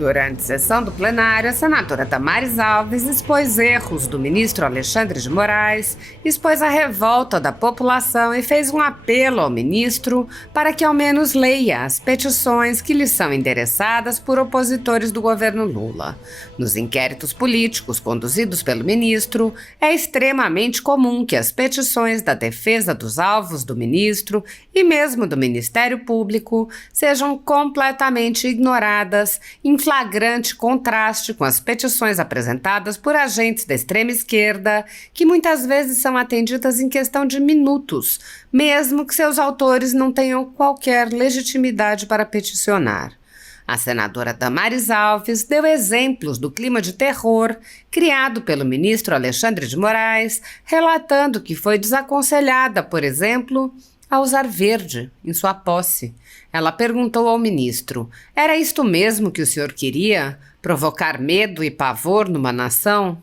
Durante sessão do plenário, a senadora Damares Alves expôs erros do ministro Alexandre de Moraes, expôs a revolta da população e fez um apelo ao ministro para que ao menos leia as petições que lhe são endereçadas por opositores do governo Lula. Nos inquéritos políticos conduzidos pelo ministro, é extremamente comum que as petições da defesa dos alvos do ministro e mesmo do Ministério Público sejam completamente ignoradas em flagrante contraste com as petições apresentadas por agentes da extrema esquerda, que muitas vezes são atendidas em questão de minutos, mesmo que seus autores não tenham qualquer legitimidade para peticionar. A senadora Damares Alves deu exemplos do clima de terror criado pelo ministro Alexandre de Moraes, relatando que foi desaconselhada, por exemplo, a usar verde em sua posse. Ela perguntou ao ministro: era isto mesmo que o senhor queria? Provocar medo e pavor numa nação?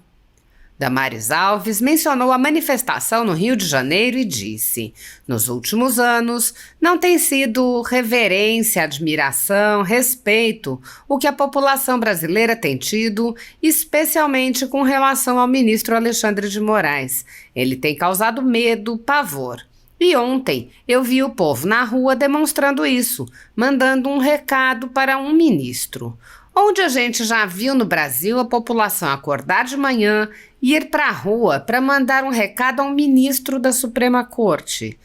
Damares Alves mencionou a manifestação no Rio de Janeiro e disse: nos últimos anos, não tem sido reverência, admiração, respeito o que a população brasileira tem tido, especialmente com relação ao ministro Alexandre de Moraes. Ele tem causado medo, pavor. E ontem eu vi o povo na rua demonstrando isso, mandando um recado para um ministro. Onde a gente já viu no Brasil a população acordar de manhã e ir para a rua para mandar um recado a um ministro da Suprema Corte?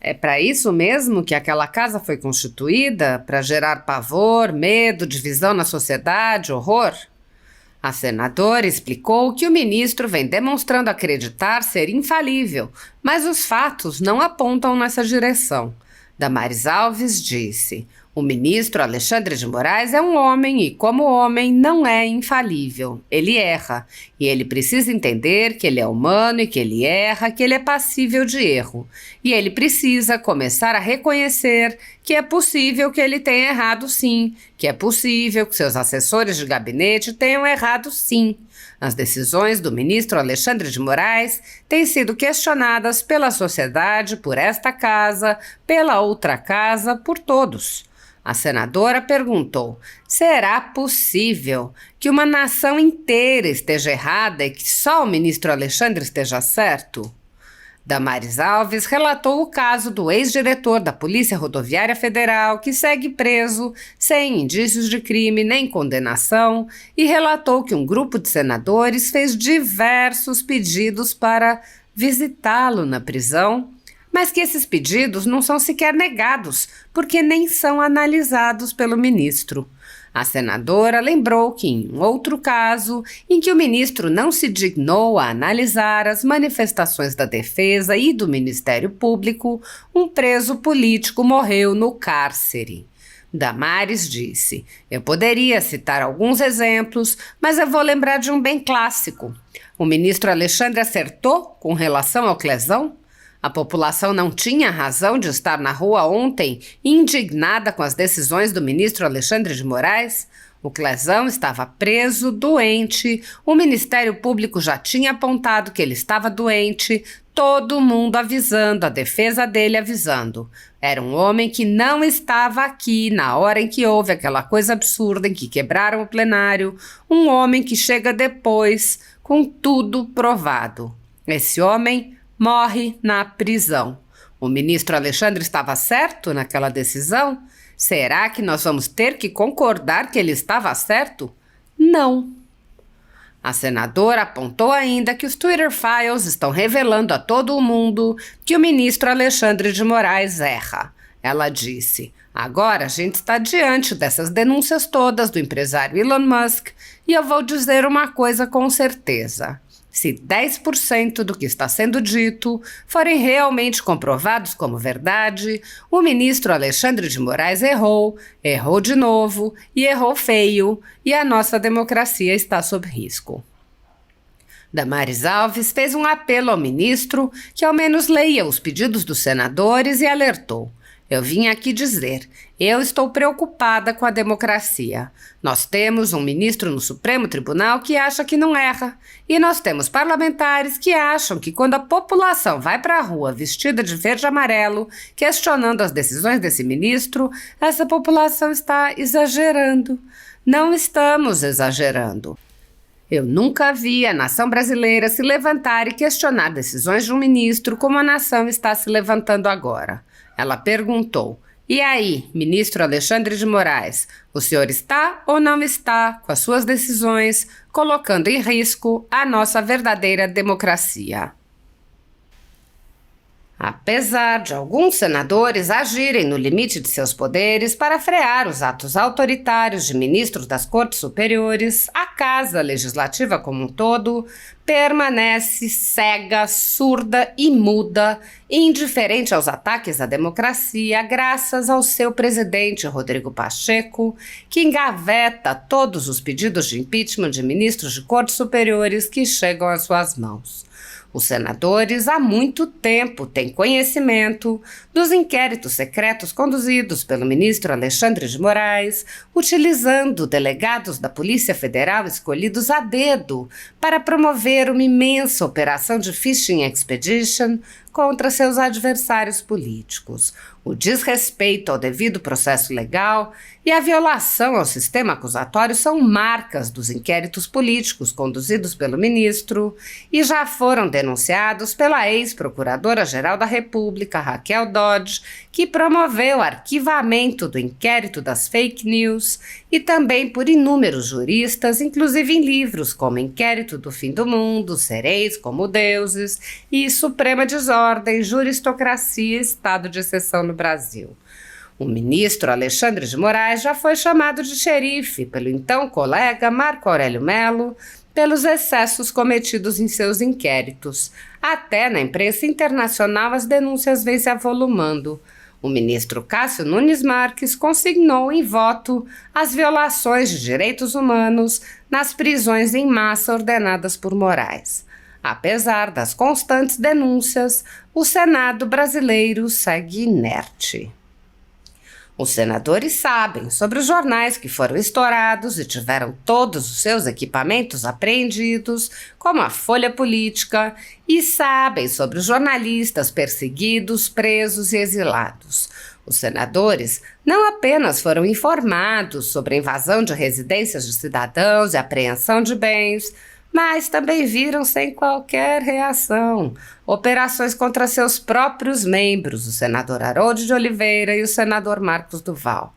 É para isso mesmo que aquela casa foi constituída? Para gerar pavor, medo, divisão na sociedade, horror? A senadora explicou que o ministro vem demonstrando acreditar ser infalível, mas os fatos não apontam nessa direção. Damares Alves disse: o ministro Alexandre de Moraes é um homem e, como homem, não é infalível. Ele erra. E ele precisa entender que ele é humano e que ele erra, que ele é passível de erro. E ele precisa começar a reconhecer que é possível que ele tenha errado sim, que é possível que seus assessores de gabinete tenham errado sim. As decisões do ministro Alexandre de Moraes têm sido questionadas pela sociedade, por esta casa, pela outra casa, por todos. A senadora perguntou: será possível que uma nação inteira esteja errada e que só o ministro Alexandre esteja certo? Damares Alves relatou o caso do ex-diretor da Polícia Rodoviária Federal, que segue preso, sem indícios de crime nem condenação, e relatou que um grupo de senadores fez diversos pedidos para visitá-lo na prisão, mas que esses pedidos não são sequer negados, porque nem são analisados pelo ministro. A senadora lembrou que, em outro caso, em que o ministro não se dignou a analisar as manifestações da defesa e do Ministério Público, um preso político morreu no cárcere. Damares disse: eu poderia citar alguns exemplos, mas eu vou lembrar de um bem clássico. O ministro Alexandre acertou com relação ao Clesão? A população não tinha razão de estar na rua ontem, indignada com as decisões do ministro Alexandre de Moraes? O Clesão estava preso, doente, o Ministério Público já tinha apontado que ele estava doente, todo mundo avisando, a defesa dele avisando. Era um homem que não estava aqui na hora em que houve aquela coisa absurda em que quebraram o plenário, um homem que chega depois, com tudo provado. Esse homem morre na prisão. O ministro Alexandre estava certo naquela decisão? Será que nós vamos ter que concordar que ele estava certo? Não. A senadora apontou ainda que os Twitter Files estão revelando a todo o mundo que o ministro Alexandre de Moraes erra. Ela disse: agora a gente está diante dessas denúncias todas do empresário Elon Musk e eu vou dizer uma coisa com certeza. Se 10% do que está sendo dito forem realmente comprovados como verdade, o ministro Alexandre de Moraes errou de novo e errou feio, e a nossa democracia está sob risco. Damares Alves fez um apelo ao ministro que ao menos leia os pedidos dos senadores e alertou: Eu vim aqui dizer, eu estou preocupada com a democracia. Nós temos um ministro no Supremo Tribunal que acha que não erra. E nós temos parlamentares que acham que quando a população vai para a rua vestida de verde e amarelo, questionando as decisões desse ministro, essa população está exagerando. Não estamos exagerando. Eu nunca vi a nação brasileira se levantar e questionar decisões de um ministro como a nação está se levantando agora. Ela perguntou, e aí, ministro Alexandre de Moraes, o senhor está ou não está, com as suas decisões, colocando em risco a nossa verdadeira democracia? Apesar de alguns senadores agirem no limite de seus poderes para frear os atos autoritários de ministros das Cortes Superiores, a Casa Legislativa como um todo permanece cega, surda e muda, indiferente aos ataques à democracia, graças ao seu presidente Rodrigo Pacheco, que engaveta todos os pedidos de impeachment de ministros de Cortes Superiores que chegam às suas mãos. Os senadores há muito tempo têm conhecimento dos inquéritos secretos conduzidos pelo ministro Alexandre de Moraes, utilizando delegados da Polícia Federal escolhidos a dedo para promover uma imensa operação de fishing expedition contra seus adversários políticos. O desrespeito ao devido processo legal e a violação ao sistema acusatório são marcas dos inquéritos políticos conduzidos pelo ministro e já foram denunciados pela ex-procuradora-geral da República, Raquel Dodge, que promoveu o arquivamento do inquérito das fake news, e também por inúmeros juristas, inclusive em livros como Inquérito do Fim do Mundo, Sereis como Deuses e Suprema Desordem, Juristocracia e Estado de Exceção no Brasil. O ministro Alexandre de Moraes já foi chamado de xerife pelo então colega Marco Aurélio Mello pelos excessos cometidos em seus inquéritos. Até na imprensa internacional as denúncias vêm se avolumando. O ministro Cássio Nunes Marques consignou em voto as violações de direitos humanos nas prisões em massa ordenadas por Moraes. Apesar das constantes denúncias, o Senado brasileiro segue inerte. Os senadores sabem sobre os jornais que foram estourados e tiveram todos os seus equipamentos apreendidos, como a Folha Política, e sabem sobre os jornalistas perseguidos, presos e exilados. Os senadores não apenas foram informados sobre a invasão de residências de cidadãos e apreensão de bens, mas também viram sem qualquer reação operações contra seus próprios membros, o senador Harold de Oliveira e o senador Marcos Duval.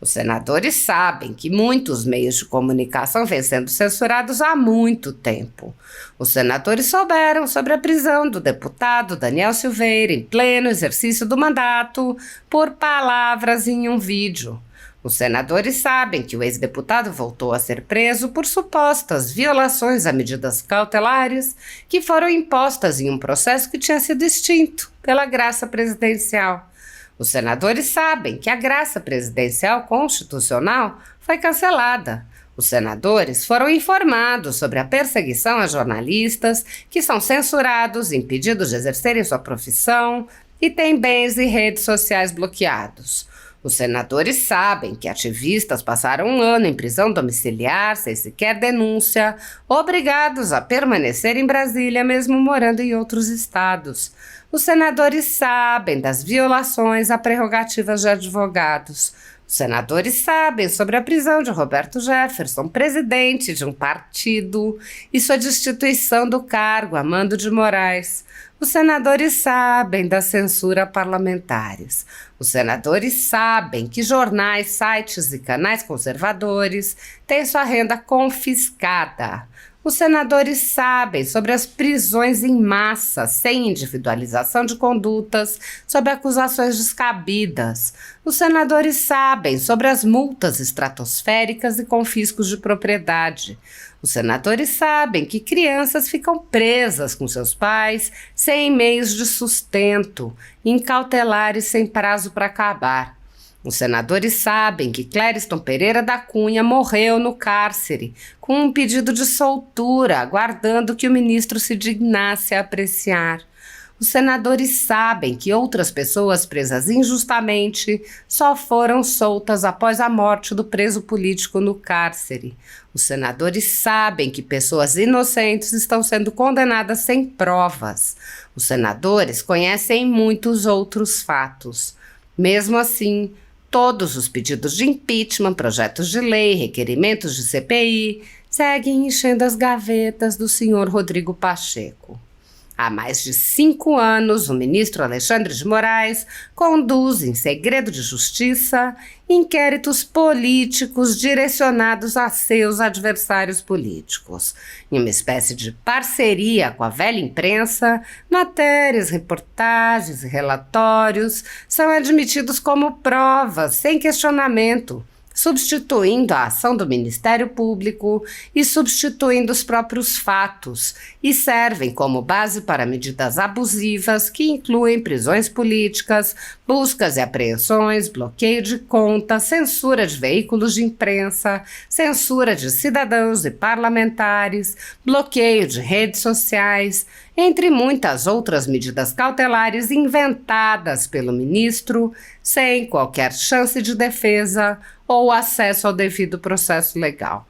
Os senadores sabem que muitos meios de comunicação vêm sendo censurados há muito tempo. Os senadores souberam sobre a prisão do deputado Daniel Silveira em pleno exercício do mandato por palavras em um vídeo. Os senadores sabem que o ex-deputado voltou a ser preso por supostas violações a medidas cautelares que foram impostas em um processo que tinha sido extinto pela graça presidencial. Os senadores sabem que a graça presidencial constitucional foi cancelada. Os senadores foram informados sobre a perseguição a jornalistas que são censurados, impedidos de exercerem sua profissão e têm bens e redes sociais bloqueados. Os senadores sabem que ativistas passaram um ano em prisão domiciliar, sem sequer denúncia, obrigados a permanecer em Brasília, mesmo morando em outros estados. Os senadores sabem das violações a prerrogativas de advogados. Os senadores sabem sobre a prisão de Roberto Jefferson, presidente de um partido, e sua destituição do cargo a mando de Moraes. Os senadores sabem da censura a parlamentares. Os senadores sabem que jornais, sites e canais conservadores têm sua renda confiscada. Os senadores sabem sobre as prisões em massa, sem individualização de condutas, sob acusações descabidas. Os senadores sabem sobre as multas estratosféricas e confiscos de propriedade. Os senadores sabem que crianças ficam presas com seus pais, sem meios de sustento, em cautelares sem prazo para acabar. Os senadores sabem que Clériston Pereira da Cunha morreu no cárcere, com um pedido de soltura, aguardando que o ministro se dignasse a apreciar. Os senadores sabem que outras pessoas presas injustamente só foram soltas após a morte do preso político no cárcere. Os senadores sabem que pessoas inocentes estão sendo condenadas sem provas. Os senadores conhecem muitos outros fatos. Mesmo assim, todos os pedidos de impeachment, projetos de lei, requerimentos de CPI seguem enchendo as gavetas do senhor Rodrigo Pacheco. Há mais de 5 anos, o ministro Alexandre de Moraes conduz, em segredo de justiça, inquéritos políticos direcionados a seus adversários políticos. Em uma espécie de parceria com a velha imprensa, matérias, reportagens e relatórios são admitidos como provas, sem questionamento, substituindo a ação do Ministério Público e substituindo os próprios fatos, e servem como base para medidas abusivas que incluem prisões políticas, buscas e apreensões, bloqueio de contas, censura de veículos de imprensa, censura de cidadãos e parlamentares, bloqueio de redes sociais, entre muitas outras medidas cautelares inventadas pelo ministro, sem qualquer chance de defesa ou acesso ao devido processo legal.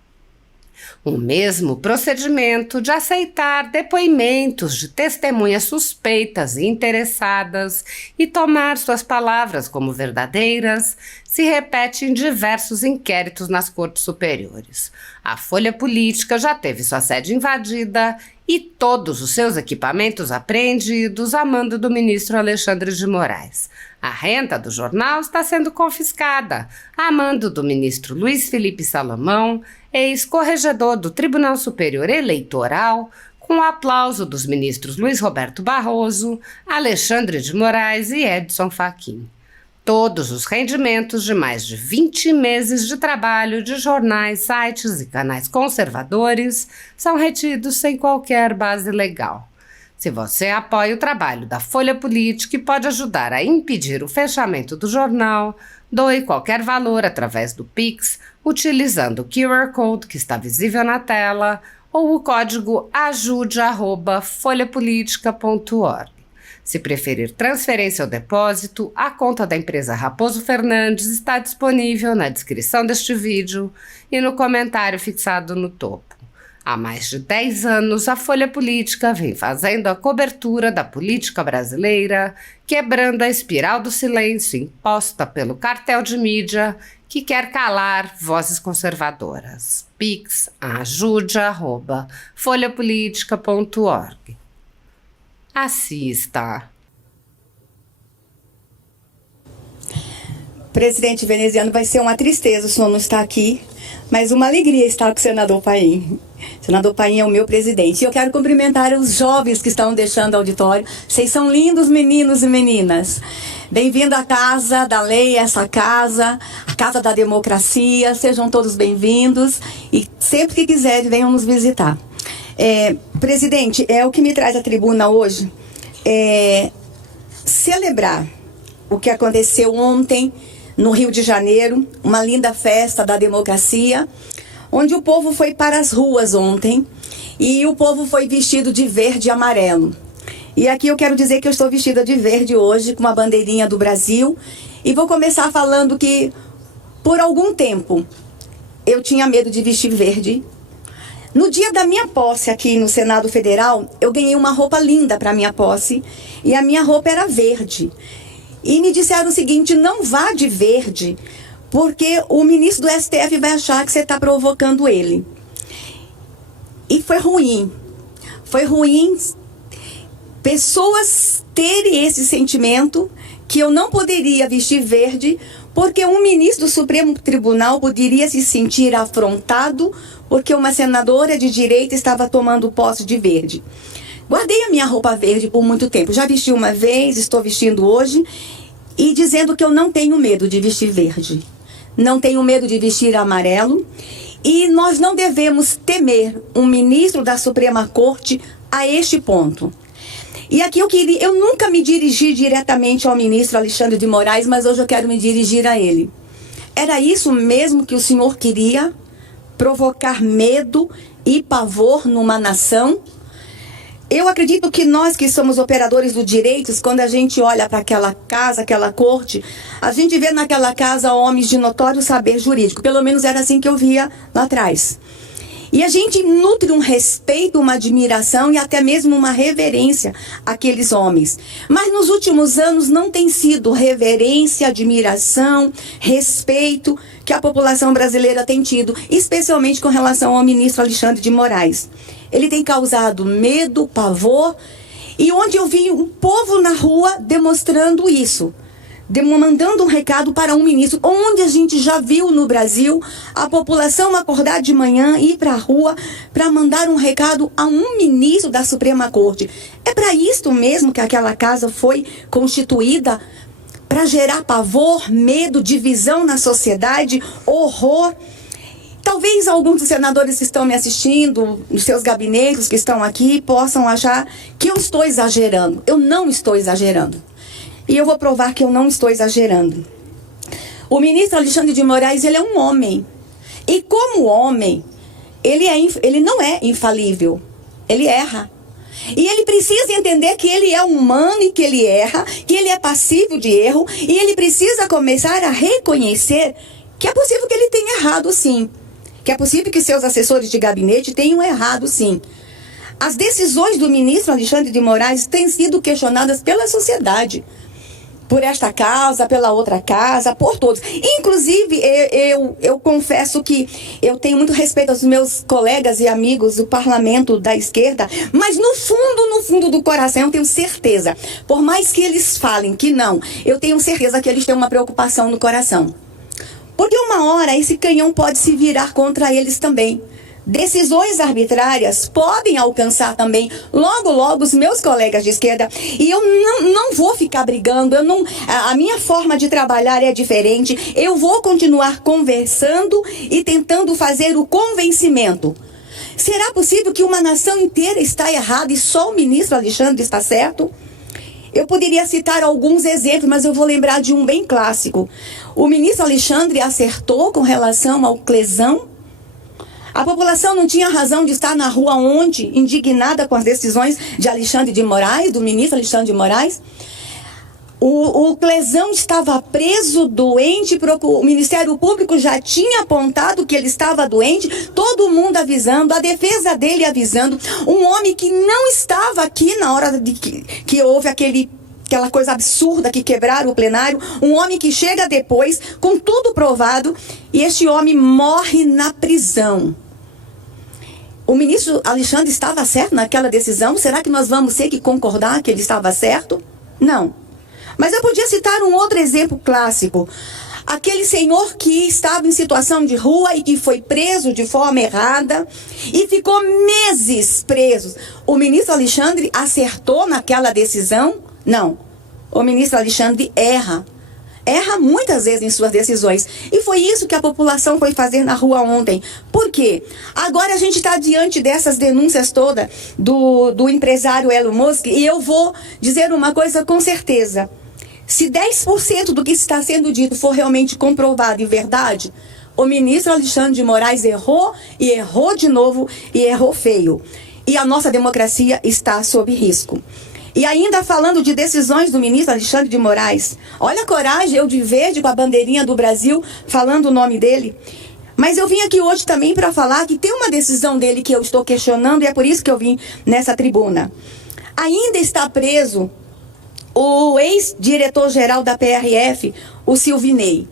O mesmo procedimento de aceitar depoimentos de testemunhas suspeitas e interessadas e tomar suas palavras como verdadeiras se repete em diversos inquéritos nas cortes superiores. A Folha Política já teve sua sede invadida e todos os seus equipamentos apreendidos a mando do ministro Alexandre de Moraes. A renda do jornal está sendo confiscada a mando do ministro Luiz Felipe Salomão, ex-corregedor do Tribunal Superior Eleitoral, com o aplauso dos ministros Luiz Roberto Barroso, Alexandre de Moraes e Edson Fachin. Todos os rendimentos de mais de 20 meses de trabalho de jornais, sites e canais conservadores são retidos sem qualquer base legal. Se você apoia o trabalho da Folha Política e pode ajudar a impedir o fechamento do jornal, doe qualquer valor através do Pix, utilizando o QR Code que está visível na tela ou o código ajude@folhapolitica.org. Se preferir transferência ou depósito, a conta da empresa Raposo Fernandes está disponível na descrição deste vídeo e no comentário fixado no topo. Há mais de 10 anos, a Folha Política vem fazendo a cobertura da política brasileira, quebrando a espiral do silêncio imposta pelo cartel de mídia que quer calar vozes conservadoras. Pix ajude@folhapolitica.org. Assista. Presidente veneziano, vai ser uma tristeza o senhor não estar aqui, mas uma alegria estar com o senador Paim. O senador Paim é o meu presidente. E eu quero cumprimentar os jovens que estão deixando o auditório. Vocês são lindos meninos e meninas. Bem-vindo à Casa da Lei, essa casa, a Casa da Democracia. Sejam todos bem-vindos e sempre que quiserem venham nos visitar. Presidente, o que me traz à tribuna hoje é celebrar o que aconteceu ontem no Rio de Janeiro, uma linda festa da democracia, onde o povo foi para as ruas ontem e o povo foi vestido de verde e amarelo. E aqui eu quero dizer que eu estou vestida de verde hoje, com uma bandeirinha do Brasil, e vou começar falando que, por algum tempo, eu tinha medo de vestir verde. No dia da minha posse aqui no Senado Federal, eu ganhei uma roupa linda para minha posse, e a minha roupa era verde. E me disseram o seguinte: não vá de verde, porque o ministro do STF vai achar que você está provocando ele. E foi ruim. Foi ruim pessoas terem esse sentimento que eu não poderia vestir verde, porque um ministro do Supremo Tribunal poderia se sentir afrontado porque uma senadora de direita estava tomando posse de verde. Guardei a minha roupa verde por muito tempo. Já vesti uma vez, estou vestindo hoje, e dizendo que eu não tenho medo de vestir verde. Não tenho medo de vestir amarelo. E nós não devemos temer um ministro da Suprema Corte a este ponto. E aqui eu nunca me dirigi diretamente ao ministro Alexandre de Moraes, mas hoje eu quero me dirigir a ele. Era isso mesmo que o senhor queria? Provocar medo e pavor numa nação? Eu acredito que nós que somos operadores do direito, quando a gente olha para aquela casa, aquela corte, a gente vê naquela casa homens de notório saber jurídico. Pelo menos era assim que eu via lá atrás. E a gente nutre um respeito, uma admiração e até mesmo uma reverência àqueles homens. Mas nos últimos anos não tem sido reverência, admiração, respeito que a população brasileira tem tido, especialmente com relação ao ministro Alexandre de Moraes. Ele tem causado medo, pavor, e onde eu vi um povo na rua demonstrando isso, mandando um recado para um ministro, onde a gente já viu no Brasil a população acordar de manhã e ir para a rua para mandar um recado a um ministro da Suprema Corte. É para isso mesmo que aquela casa foi constituída, para gerar pavor, medo, divisão na sociedade, horror. Talvez alguns dos senadores que estão me assistindo, nos seus gabinetes que estão aqui, possam achar que eu estou exagerando. Eu não estou exagerando. E eu vou provar que eu não estou exagerando. O ministro Alexandre de Moraes, ele é um homem. E como homem, ele não é infalível. Ele erra. E ele precisa entender que ele é humano e que ele erra, que ele é passível de erro. E ele precisa começar a reconhecer que é possível que ele tenha errado, sim. Que é possível que seus assessores de gabinete tenham errado, sim. As decisões do ministro Alexandre de Moraes têm sido questionadas pela sociedade. Por esta casa, pela outra casa, por todos. Inclusive, eu confesso que eu tenho muito respeito aos meus colegas e amigos do parlamento da esquerda, mas no fundo do coração, eu tenho certeza, por mais que eles falem que não, eu tenho certeza que eles têm uma preocupação no coração. Porque uma hora esse canhão pode se virar contra eles também. Decisões arbitrárias podem alcançar também, logo, os meus colegas de esquerda. E eu não vou ficar brigando, a minha forma de trabalhar é diferente. Eu vou continuar conversando e tentando fazer o convencimento. Será possível que uma nação inteira está errada e só o ministro Alexandre está certo? Eu poderia citar alguns exemplos, mas eu vou lembrar de um bem clássico. O ministro Alexandre acertou com relação ao Clesão. A população não tinha razão de estar na rua ontem, indignada com as decisões de Alexandre de Moraes, do ministro Alexandre de Moraes. O Clesão estava preso, doente, o Ministério Público já tinha apontado que ele estava doente, todo mundo avisando, a defesa dele avisando. Um homem que não estava aqui na hora de que houve aquela coisa absurda que quebraram o plenário, um homem que chega depois, com tudo provado, e este homem morre na prisão. O ministro Alexandre estava certo naquela decisão? Será que nós vamos ter que concordar que ele estava certo? Não. Mas eu podia citar um outro exemplo clássico. Aquele senhor que estava em situação de rua e que foi preso de forma errada e ficou meses preso. O ministro Alexandre acertou naquela decisão? Não. O ministro Alexandre erra. Erra muitas vezes em suas decisões. E foi isso que a população foi fazer na rua ontem. Por quê? Agora a gente está diante dessas denúncias todas do empresário Elon Musk. E eu vou dizer uma coisa com certeza. Se 10% do que está sendo dito for realmente comprovado e verdade, o ministro Alexandre de Moraes errou e errou de novo e errou feio. E a nossa democracia está sob risco. E ainda falando de decisões do ministro Alexandre de Moraes, olha a coragem, eu de verde com a bandeirinha do Brasil, falando o nome dele. Mas eu vim aqui hoje também para falar que tem uma decisão dele que eu estou questionando e é por isso que eu vim nessa tribuna. Ainda está preso o ex-diretor-geral da PRF, o Silvinei.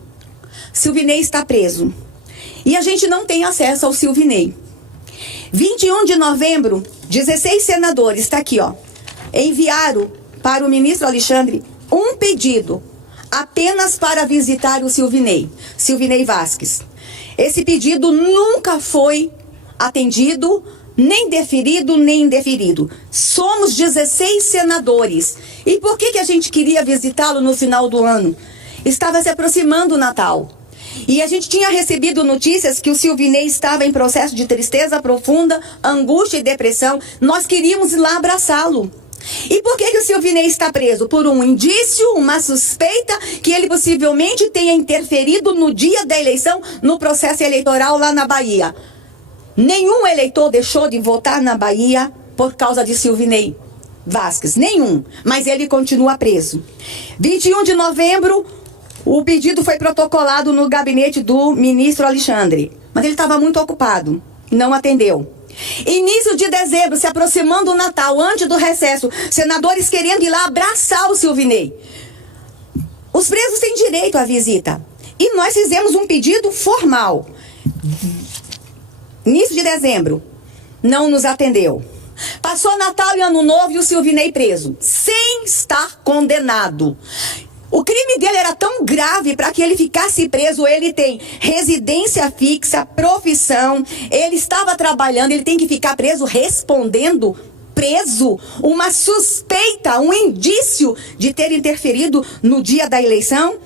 Silvinei está preso. E a gente não tem acesso ao Silvinei. 21 de novembro, 16 senadores, está aqui, ó, enviaram para o ministro Alexandre um pedido apenas para visitar o Silvinei Vasquez. Esse pedido nunca foi atendido, nem deferido, nem indeferido. Somos 16 senadores. E por que a gente queria visitá-lo no final do ano? Estava se aproximando o Natal. E a gente tinha recebido notícias que o Silvinei estava em processo de tristeza profunda, angústia e depressão. Nós queríamos ir lá abraçá-lo. E por que o Silvinei está preso? Por um indício, uma suspeita que ele possivelmente tenha interferido no dia da eleição, no processo eleitoral lá na Bahia. Nenhum eleitor deixou de votar na Bahia por causa de Silvinei Vasquez, nenhum, mas ele continua preso. 21 de novembro, o pedido foi protocolado no gabinete do ministro Alexandre, mas ele estava muito ocupado, não atendeu. Início de dezembro, se aproximando do Natal, antes do recesso, senadores querendo ir lá abraçar o Silvinei. Os presos têm direito à visita. E nós fizemos um pedido formal. Início de dezembro, não nos atendeu. Passou Natal e Ano Novo e o Silvinei preso, sem estar condenado. O crime dele era tão grave para que ele ficasse preso. Ele tem residência fixa, profissão, ele estava trabalhando, ele tem que ficar preso respondendo preso, uma suspeita, um indício de ter interferido no dia da eleição.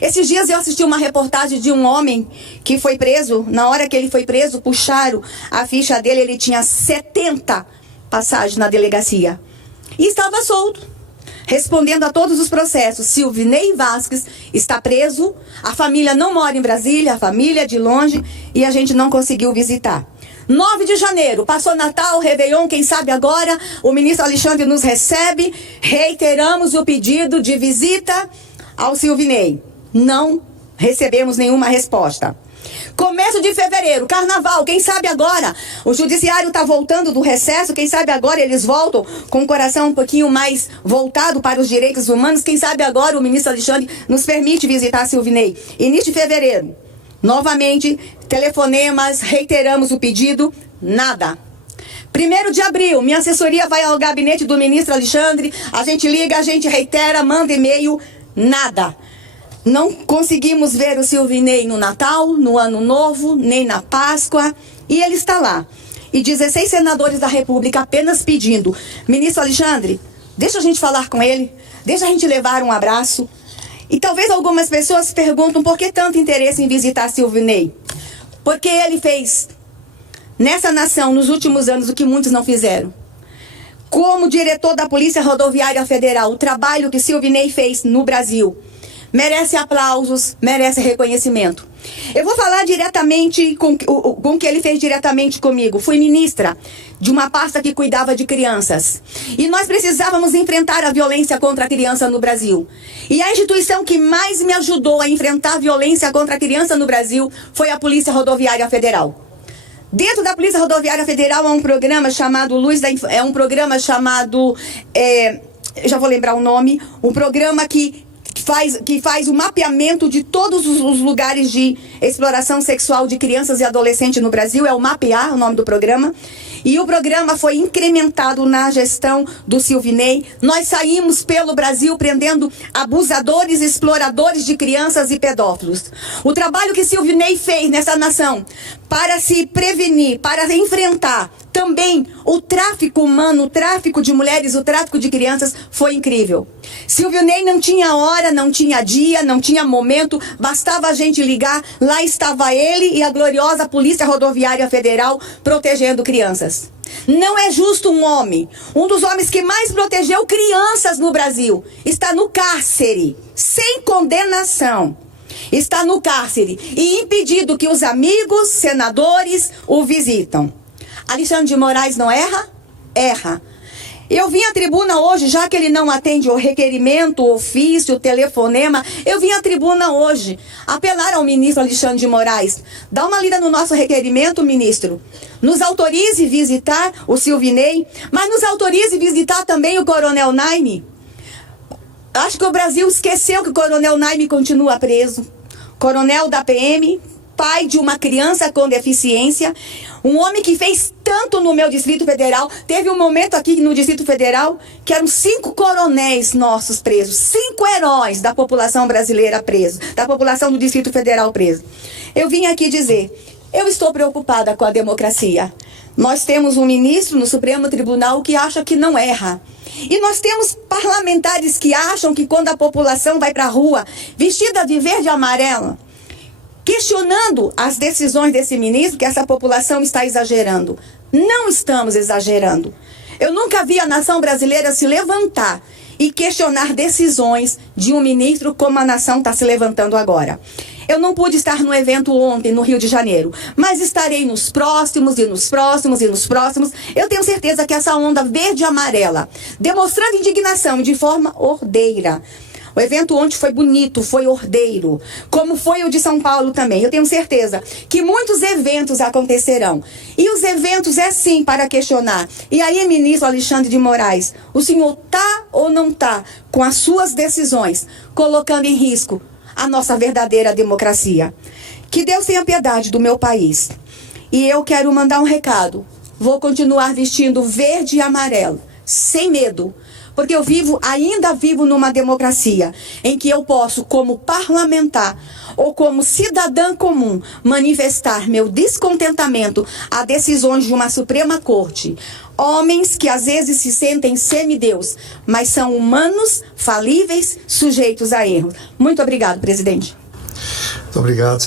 Esses dias eu assisti uma reportagem de um homem que foi preso. Na hora que ele foi preso, puxaram a ficha dele, ele tinha 70 passagens na delegacia. E estava solto, respondendo a todos os processos. Silvinei Vasquez está preso, a família não mora em Brasília, a família é de longe, e a gente não conseguiu visitar. 9 de janeiro, passou Natal, Réveillon, quem sabe agora, o ministro Alexandre nos recebe, reiteramos o pedido de visita ao Silvinei. Não recebemos nenhuma resposta. Começo de fevereiro, carnaval, quem sabe agora? O judiciário está voltando do recesso, quem sabe agora eles voltam com o coração um pouquinho mais voltado para os direitos humanos. Quem sabe agora o ministro Alexandre nos permite visitar Silvinei. Início de fevereiro, novamente, telefonemas, reiteramos o pedido, nada. 1º de abril, minha assessoria vai ao gabinete do ministro Alexandre, a gente liga, a gente reitera, manda e-mail, nada. Não conseguimos ver o Silvinei no Natal, no Ano Novo, nem na Páscoa, e ele está lá. E 16 senadores da República apenas pedindo, ministro Alexandre, deixa a gente falar com ele, deixa a gente levar um abraço. E talvez algumas pessoas perguntam por que tanto interesse em visitar Silvinei. Porque ele fez nessa nação, nos últimos anos, o que muitos não fizeram. Como diretor da Polícia Rodoviária Federal, o trabalho que Silvinei fez no Brasil merece aplausos, merece reconhecimento. Eu vou falar diretamente com o que ele fez diretamente comigo. Fui ministra de uma pasta que cuidava de crianças. E nós precisávamos enfrentar a violência contra a criança no Brasil. E a instituição que mais me ajudou a enfrentar a violência contra a criança no Brasil foi a Polícia Rodoviária Federal. Dentro da Polícia Rodoviária Federal há um programa chamado já vou lembrar o nome, um programa que faz o mapeamento de todos os lugares de exploração sexual de crianças e adolescentes no Brasil. É o MAPEAR, o nome do programa. E o programa foi incrementado na gestão do Silvinei. Nós saímos pelo Brasil prendendo abusadores, exploradores de crianças e pedófilos. O trabalho que Silvinei fez nessa nação para se prevenir, para enfrentar também o tráfico humano, o tráfico de mulheres, o tráfico de crianças, foi incrível. Silvinei não tinha hora, não tinha dia, não tinha momento, bastava a gente ligar, lá estava ele e a gloriosa Polícia Rodoviária Federal protegendo crianças. Não é justo um homem, um dos homens que mais protegeu crianças no Brasil, está no cárcere, sem condenação. Está no cárcere e impedido que os amigos, senadores, o visitam. Alexandre de Moraes não erra? Erra. Eu vim à tribuna hoje, já que ele não atende o requerimento, o ofício, o telefonema, eu vim à tribuna hoje apelar ao ministro Alexandre de Moraes. Dá uma lida no nosso requerimento, ministro. Nos autorize visitar o Silvinei, mas nos autorize visitar também o Coronel Naime. Acho que o Brasil esqueceu que o Coronel Naime continua preso. Coronel da PM, pai de uma criança com deficiência, um homem que fez tanto no meu Distrito Federal. Teve um momento aqui no Distrito Federal que eram 5 coronéis nossos presos, 5 heróis da população brasileira presos, da população do Distrito Federal preso. Eu vim aqui dizer, eu estou preocupada com a democracia. Nós temos um ministro no Supremo Tribunal que acha que não erra. E nós temos parlamentares que acham que quando a população vai para a rua, vestida de verde e amarelo, questionando as decisões desse ministro, que essa população está exagerando. Não estamos exagerando. Eu nunca vi a nação brasileira se levantar e questionar decisões de um ministro como a nação está se levantando agora. Eu não pude estar no evento ontem no Rio de Janeiro, mas estarei nos próximos e nos próximos e nos próximos. Eu tenho certeza que essa onda verde e amarela, demonstrando indignação de forma ordeira. O evento ontem foi bonito, foi ordeiro, como foi o de São Paulo também. Eu tenho certeza que muitos eventos acontecerão. E os eventos é sim para questionar. E aí, ministro Alexandre de Moraes, o senhor está ou não está com as suas decisões colocando em risco a nossa verdadeira democracia? Que Deus tenha piedade do meu país. E eu quero mandar um recado. Vou continuar vestindo verde e amarelo, sem medo. Porque eu ainda vivo numa democracia em que eu posso, como parlamentar ou como cidadã comum, manifestar meu descontentamento a decisões de uma Suprema Corte. Homens que às vezes se sentem semideus, mas são humanos, falíveis, sujeitos a erros. Muito obrigado, presidente. Muito obrigado,